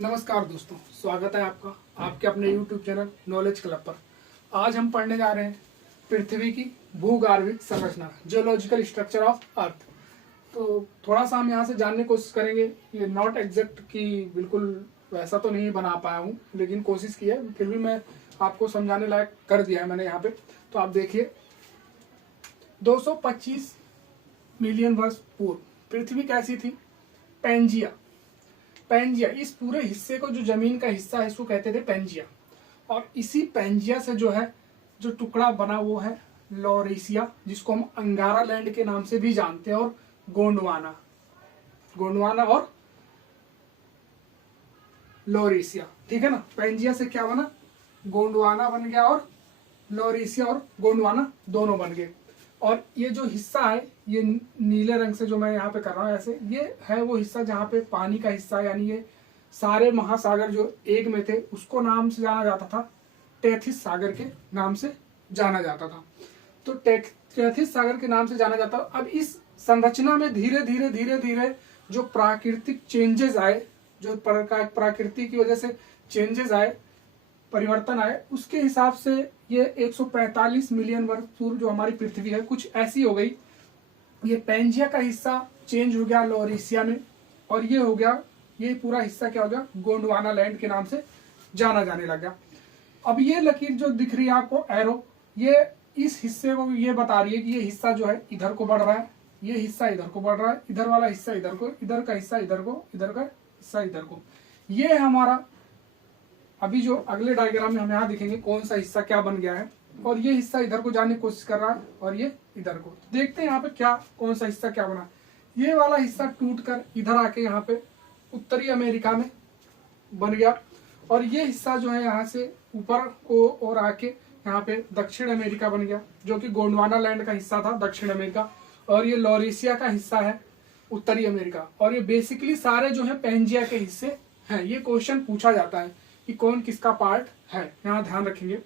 नमस्कार दोस्तों, स्वागत है आपका आपके अपने YouTube चैनल नॉलेज क्लब पर। आज हम पढ़ने जा रहे हैं पृथ्वी की भूगर्भिक संरचना, जियोलॉजिकल स्ट्रक्चर ऑफ अर्थ। तो थोड़ा सा हम यहाँ से जानने की कोशिश करेंगे। ये नॉट एग्जैक्ट कि बिल्कुल वैसा तो नहीं बना पाया हूँ, लेकिन कोशिश की है, फिर भी मैं आपको समझाने लायक कर दिया है मैंने यहाँ पे। तो आप देखिए, 225 मिलियन वर्ष पूर्व पृथ्वी कैसी थी? पैंजिया। पैंजिया, इस पूरे हिस्से को, जो जमीन का हिस्सा है, इसको कहते थे पैंजिया। और इसी पैंजिया से जो है, जो टुकड़ा बना वो है लॉरेशिया, जिसको हम अंगारा लैंड के नाम से भी जानते हैं, और गोंडवाना। गोंडवाना और लॉरेशिया, ठीक है ना। पैंजिया से क्या बना? गोंडवाना बन गया, और लॉरेशिया और गोंडवाना दोनों बन गए। और ये जो हिस्सा है, ये नीले रंग से जो मैं यहाँ पे कर रहा हूँ ऐसे, ये है वो हिस्सा जहाँ पे पानी का हिस्सा, यानी ये सारे महासागर जो एक में थे उसको नाम से जाना जाता था, टेथिस सागर के नाम से जाना जाता था। तो टेथिस सागर के नाम से जाना जाता। अब इस संरचना में धीरे धीरे धीरे धीरे जो प्राकृतिक चेंजेस आए, जो प्रकृति की वजह से चेंजेस आए, परिवर्तन आए, उसके हिसाब से ये 145 मिलियन वर्ष पूर्व जो हमारी पृथ्वी है कुछ ऐसी हो गई। ये पैंजिया का हिस्सा चेंज हो गया लॉरेशिया में, और ये हो गया, ये पूरा हिस्सा क्या हो गया? गोंडवाना लैंड के नाम से जाना जाने लगा। अब ये लकीर जो दिख रही है आपको, एरो, ये इस हिस्से को ये बता रही है कि ये हिस्सा जो है इधर को बढ़ रहा है, ये हिस्सा इधर को बढ़ रहा है, इधर वाला हिस्सा इधर को, इधर का हिस्सा इधर को, इधर का हिस्सा इधर को। ये हमारा अभी जो अगले डायग्राम में हम यहाँ दिखेंगे कौन सा हिस्सा क्या बन गया है, और ये हिस्सा इधर को जाने की कोशिश कर रहा है, और ये इधर को। देखते हैं यहाँ पे क्या, कौन सा हिस्सा क्या बना। ये वाला हिस्सा टूट कर इधर आके यहाँ पे उत्तरी अमेरिका में बन गया, और ये हिस्सा जो है यहाँ से ऊपर को और आके यहाँ पे दक्षिण अमेरिका बन गया, जो कि गोंडवाना लैंड का हिस्सा था दक्षिण अमेरिका, और ये लॉरेशिया का हिस्सा है उत्तरी अमेरिका। और ये बेसिकली सारे जो है पैंजिया के हिस्से हैं। ये क्वेश्चन पूछा जाता है कि कौन किसका पार्ट है, यहाँ ध्यान रखेंगे।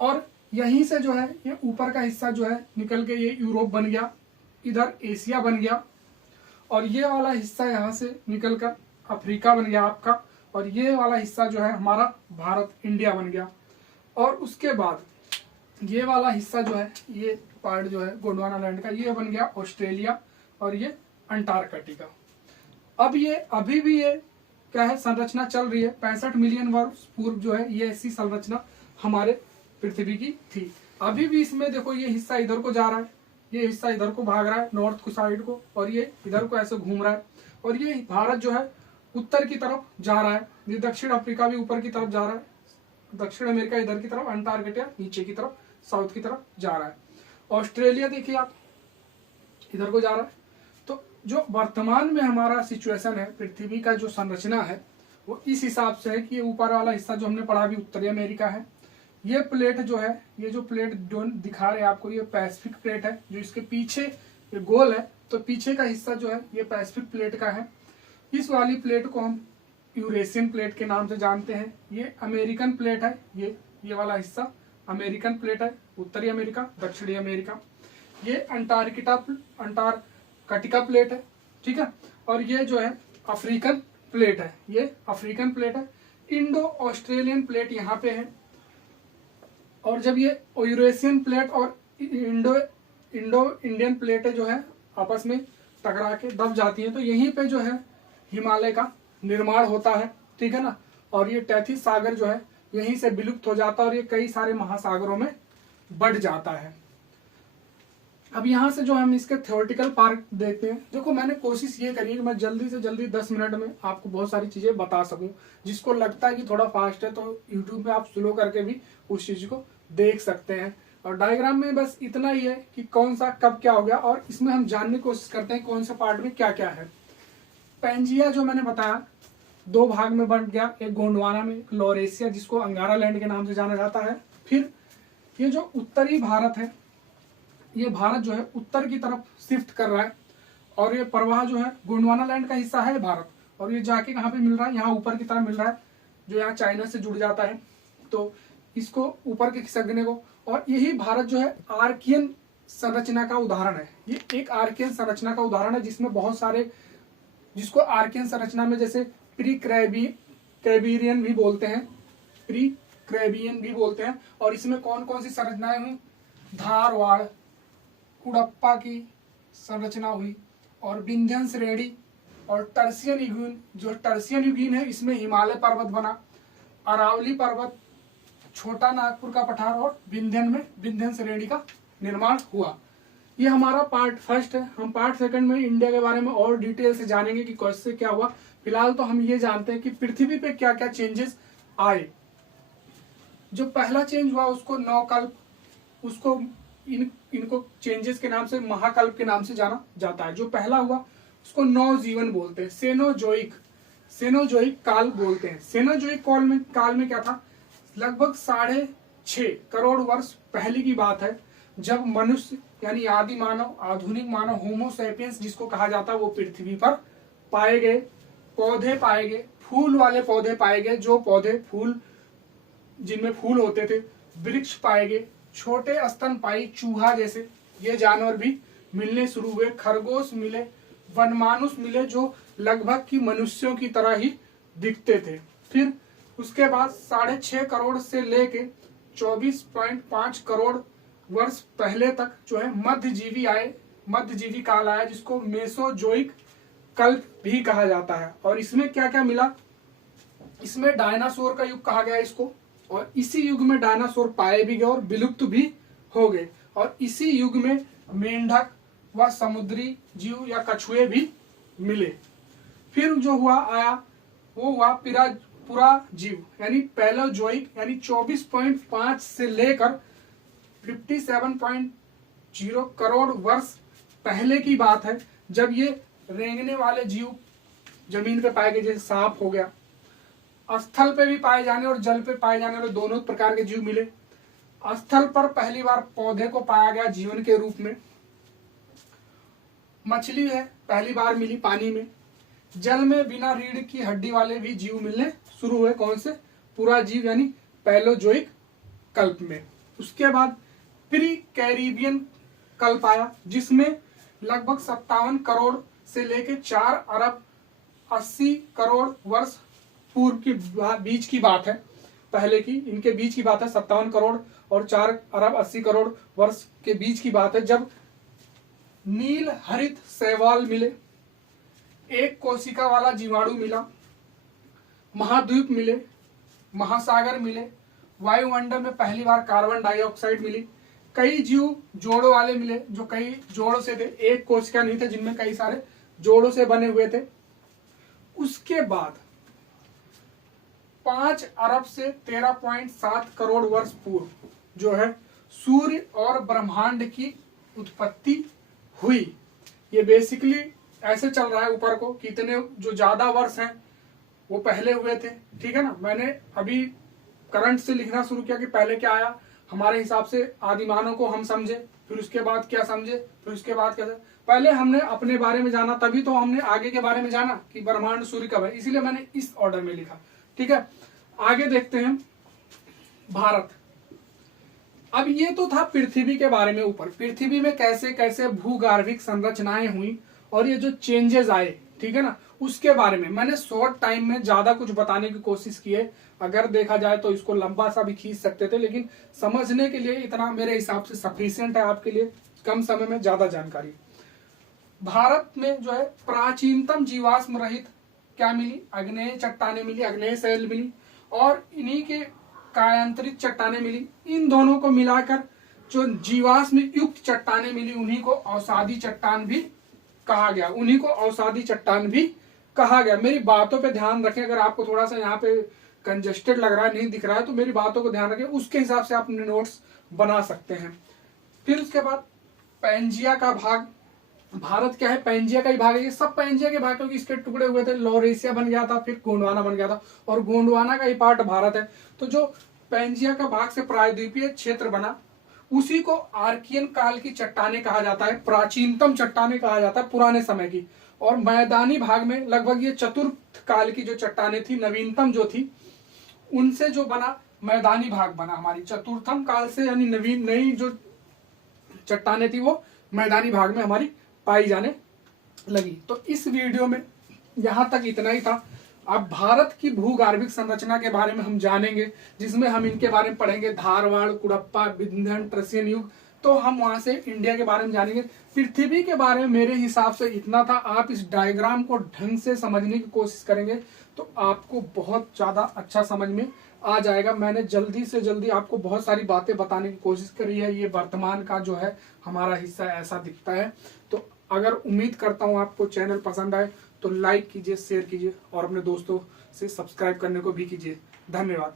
और यहीं से जो है ये ऊपर का हिस्सा जो है निकल के ये यूरोप बन गया, इधर एशिया बन गया, और ये वाला हिस्सा यहाँ से निकल कर अफ्रीका बन गया आपका, और ये वाला हिस्सा जो है हमारा भारत, इंडिया बन गया। और उसके बाद ये वाला हिस्सा जो है, ये पार्ट जो है गोंडवाना लैंड का, ये बन गया ऑस्ट्रेलिया, और ये अंटार्कटिका। अब ये अभी भी ये क्या है, संरचना चल रही है। 65 मिलियन वर्ष पूर्व जो है ये ऐसी संरचना हमारे पृथ्वी की थी। अभी भी इसमें देखो, ये हिस्सा इधर को जा रहा है, ये हिस्सा इधर को भाग रहा है नॉर्थ को साइड को, और ये इधर को ऐसे घूम रहा है, और ये भारत जो है उत्तर की तरफ जा रहा है। ये दक्षिण अफ्रीका भी ऊपर की तरफ जा रहा है, दक्षिण अमेरिका इधर की तरफ, अंटार्कटिका नीचे की तरफ, साउथ की तरफ जा रहा है। ऑस्ट्रेलिया देखिए आप, इधर को जा रहा है। तो जो वर्तमान में हमारा सिचुएशन है, पृथ्वी का जो संरचना है वो इस हिसाब से है कि ये ऊपर वाला हिस्सा जो हमने पढ़ा अभी उत्तरी अमेरिका है। ये प्लेट जो है, ये जो प्लेट जो दिखा रहे हैं आपको, ये पैसिफिक प्लेट है, जो इसके पीछे ये गोल है, तो पीछे का हिस्सा जो है ये पैसिफिक प्लेट का है। इस वाली प्लेट को हम यूरेशियन प्लेट के नाम से जानते हैं। ये अमेरिकन प्लेट है, ये वाला हिस्सा अमेरिकन प्लेट है, उत्तरी अमेरिका, दक्षिणी अमेरिका। ये अंटार्कटिका प्लेट है, ठीक है। और ये जो है अफ्रीकन प्लेट है, ये अफ्रीकन प्लेट है। इंडो ऑस्ट्रेलियन प्लेट यहाँ पे है। और जब ये यूरेशियन प्लेट और इंडो इंडियन प्लेटें जो है आपस में टकरा के दब जाती हैं, तो यहीं पे जो है हिमालय का निर्माण होता है, ठीक है ना। और ये टेथिस सागर जो है यहीं से विलुप्त हो जाता है, और ये कई सारे महासागरों में बढ़ जाता है। अब यहाँ से जो हम इसके थ्योरेटिकल पार्ट देखते हैं। देखो, मैंने कोशिश ये करी कि मैं जल्दी से जल्दी 10 मिनट में आपको बहुत सारी चीजें बता सकूं। जिसको लगता है कि थोड़ा फास्ट है, तो यूट्यूब पे आप स्लो करके भी उस चीज को देख सकते हैं। और डायग्राम में बस इतना ही है कि कौन सा कब क्या हो गया, और इसमें हम जानने की कोशिश करते हैं कौन सा पार्ट में क्या क्या है। पैंजिया जो मैंने बताया 2 भाग में बन गया, एक गोंडवाना में, एक लॉरेशिया जिसको अंगारा लैंड के नाम से जाना जाता है। फिर ये जो उत्तरी भारत है, ये भारत जो है उत्तर की तरफ शिफ्ट कर रहा है, और ये प्रवाह जो है गोंडवाना लैंड का हिस्सा है भारत, और ये जाके कहाँ पे मिल रहा है? यहाँ ऊपर की तरफ मिल रहा है, जो यहाँ चाइना से जुड़ जाता है, तो इसको ऊपर के खिसकने को। और यही भारत जो है आर्कियन संरचना का उदाहरण है। ये एक आर्कियन संरचना का उदाहरण है, जिसमें बहुत सारे, जिसको आर्कियन संरचना में जैसे प्री कैबियन भी बोलते हैं, प्री कैबियन भी बोलते हैं। और इसमें कौन कौन सी संरचनाएं हुई? धारवाड़, कुड़प्पा की संरचना हुई, और विंध्यन श्रेणी, और टर्सियन युगीन। जो टर्सियन युगीन है इसमें हिमालय पर्वत बना, अरावली पर्वत, छोटा नागपुर का पठार, और विंध्यन में विंध्यन श्रेणी का निर्माण हुआ। ये हमारा पार्ट फर्स्ट है। हम पार्ट सेकंड में इंडिया के बारे में और डिटेल से जानेंगे कि कैसे क्या हुआ। फिलहाल तो हम ये जानते हैं कि पृथ्वी पे क्या क्या चेंजेस आए। जो पहला चेंज हुआ उसको नवकल्प, उसको इनको चेंजेस के नाम से महाकल्प के नाम से जाना जाता है। जो पहला हुआ उसको नवजीवन बोलते हैं, सेनोजोइक काल बोलते हैं। सेनोजोइक काल में क्या था? लगभग 6.5 करोड़ वर्ष पहले की बात है, जब मनुष्य यानी आदि मानव, आधुनिक मानव, होमो सैपियंस जिसको कहा जाता है, वो पृथ्वी पर पाए गए। पौधे पाए गए, फूल वाले पौधे पाए गए, जो पौधे फूल जिनमें फूल होते थे। वृक्ष पाए गए, छोटे स्तनपायी चूहा जैसे ये जानवर भी मिलने शुरू हुए। खरगोश मिले, वनमानुष मिले, जो लगभग की मनुष्यों की तरह ही दिखते थे। फिर उसके बाद 6.5 करोड़ से लेके 24.5 करोड़ वर्ष पहले तक जो है मध्यजीवी काल आया, जिसको मेसोजोइक कल्प भी कहा जाता है। और इसमें क्या क्या मिला? इसमें डायनासोर का युग कहा गया इसको, और इसी युग में डायनासोर पाए भी गए और विलुप्त भी हो गए। और इसी युग में मेंढक व समुद्री जीव या कछुए भी मिले। फिर जो आया वो हुआ पुराजीव यानी पैलोजोइक, यानी 24.5 से लेकर 57.0 करोड़ वर्ष पहले की बात है, जब ये रेंगने वाले जीव जमीन पे पाए गए, जैसे सांप हो गया। स्थल पे भी पाए जाने और जल पे पाए जाने वाले दोनों प्रकार के जीव मिले। स्थल पर पहली बार पौधे को पाया गया जीवन के रूप में। मछली है पहली बार मिली पानी में। जल में बिना रीढ़ की हड्डी वाले भी जीव मिलने शुरू हुए। कौन से? पुराजीव यानी पैलोजोइक कल्प में। उसके बाद प्री कैरिबियन कल्प आया, जिसमें लगभग 57 करोड़ से लेके 4 अरब 80 करोड़ वर्ष पूर्व की बीच की बात है। पहले की इनके बीच की बात है, 57 करोड़ और 4 अरब 80 करोड़ वर्ष के बीच की बात है, जब नील हरित शैवाल मिले, एक कोशिका वाला जीवाणु मिला, महाद्वीप मिले, महासागर मिले, वायुमंडल में पहली बार कार्बन डाइऑक्साइड मिली, कई जीव जोड़ों वाले मिले जो कई जोड़ों से थे, एक कोशिका नहीं थे, जिनमें कई सारे जोड़ों से बने हुए थे। उसके बाद 5 अरब से 13.7 करोड़ वर्ष पूर्व जो है सूर्य और ब्रह्मांड की उत्पत्ति हुई। ये बेसिकली ऐसे चल रहा है ऊपर को कि इतने जो ज्यादा वर्ष हैं वो पहले हुए थे, ठीक है ना। मैंने अभी करंट से लिखना शुरू किया कि पहले क्या आया, हमारे हिसाब से आदिमानव को हम समझे, फिर उसके बाद क्या समझे, फिर उसके बाद क्या। पहले हमने अपने बारे में जाना, तभी तो हमने आगे के बारे में जाना कि ब्रह्मांड सूर्य कब है, इसीलिए मैंने इस ऑर्डर में लिखा, ठीक है। आगे देखते हैं भारत। अब ये तो था पृथ्वी के बारे में, ऊपर पृथ्वी में कैसे कैसे भूगर्भिक संरचनाएं हुई और ये जो चेंजेस आए, ठीक है ना, उसके बारे में मैंने शॉर्ट टाइम में ज्यादा कुछ बताने की कोशिश की है। अगर देखा जाए तो इसको लंबा सा भी खींच सकते थे, लेकिन समझने के लिए इतना मेरे हिसाब से सफिशिएंट है आपके लिए, कम समय में ज्यादा जानकारी। भारत में जो है प्राचीनतम जीवाश्म रहित क्या मिली, आग्नेय चट्टाने मिली, आग्नेय शैल मिली, और इन्हीं के कायांतरित चट्टाने मिली। इन दोनों को मिलाकर जो जीवाश्म युक्त चट्टाने मिली उन्हीं को औषधि चट्टान भी कहा गया, उन्हीं को औषधि चट्टान भी कहा गया। मेरी बातों पे ध्यान रखें, अगर आपको थोड़ा सा यहाँ पे कंजेस्टेड लग रहा है, नहीं दिख रहा है, तो मेरी बातों को ध्यान रखें, उसके हिसाब से आप अपने नोट्स बना सकते हैं। फिर उसके बाद पैंजिया का भाग, भारत क्या है, पैंजिया का ही भाग है। ये सब पैंजिया के भाग, क्योंकि इसके टुकड़े हुए थे, लॉरेशिया बन गया था, फिर गोंडवाना बन गया था, और गोंडवाना का ही पार्ट भारत है। तो जो पैंजिया का भाग से प्रायद्वीपीय क्षेत्र बना, उसी को आर्कियन काल की चट्टाने कहा जाता है, प्राचीनतम चट्टाने कहा जाता है पुराने समय की। और मैदानी भाग में लगभग ये चतुर्थ काल की जो चट्टाने थी, नवीनतम जो थी, उनसे जो बना मैदानी भाग बना हमारी चतुर्थम काल से, यानी नई जो चट्टाने थी वो मैदानी भाग में हमारी पाई जाने लगी। तो इस वीडियो में यहाँ तक इतना ही था। अब भारत की भूगर्भिक संरचना के बारे में हम जानेंगे, जिसमें हम इनके बारे में पढ़ेंगे, धारवाड़, कुड़प्पा, विंध्य, ट्रसियन युग। तो हम वहां से इंडिया के बारे में जानेंगे। पृथ्वी के बारे में मेरे हिसाब से इतना था। आप इस डायग्राम को ढंग से समझने की कोशिश करेंगे तो आपको बहुत ज्यादा अच्छा समझ में आ जाएगा। मैंने जल्दी से जल्दी आपको बहुत सारी बातें बताने की कोशिश करी है। ये वर्तमान का जो है हमारा हिस्सा ऐसा दिखता है। तो अगर उम्मीद करता हूँ आपको चैनल पसंद आए तो लाइक कीजिए, शेयर कीजिए और अपने दोस्तों से सब्सक्राइब करने को भी कीजिए। धन्यवाद।